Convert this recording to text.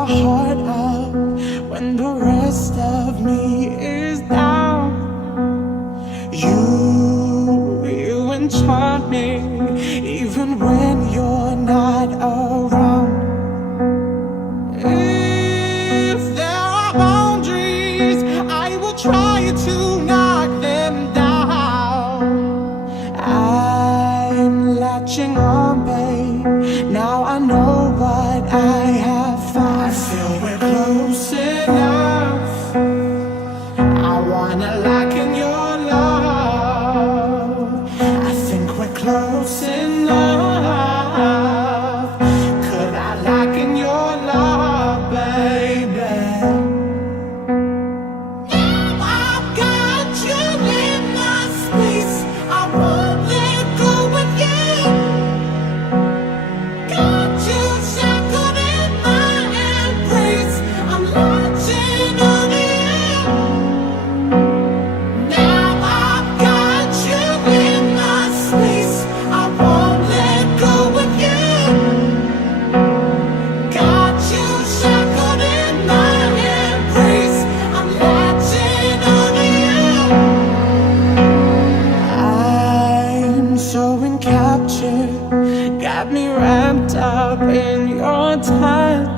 your heart up when the rest of me is down. You enchant me even when you're not around. If there are boundaries, I will try to knock them down. I'm latching on, babe. Now I know what I have found. I feel we're close enough. I wanna lock in your love. I think we're close enough. Could I lock in your love, baby? Now I've got you in my space. I won't let go of you. Got you shackled in my embrace. I'm latching on you. Now I've got you in my space. I won't let go of you. Got you shackled in my embrace. I'm latching on you. I'm so encaptured, got me wrapped up in your touch.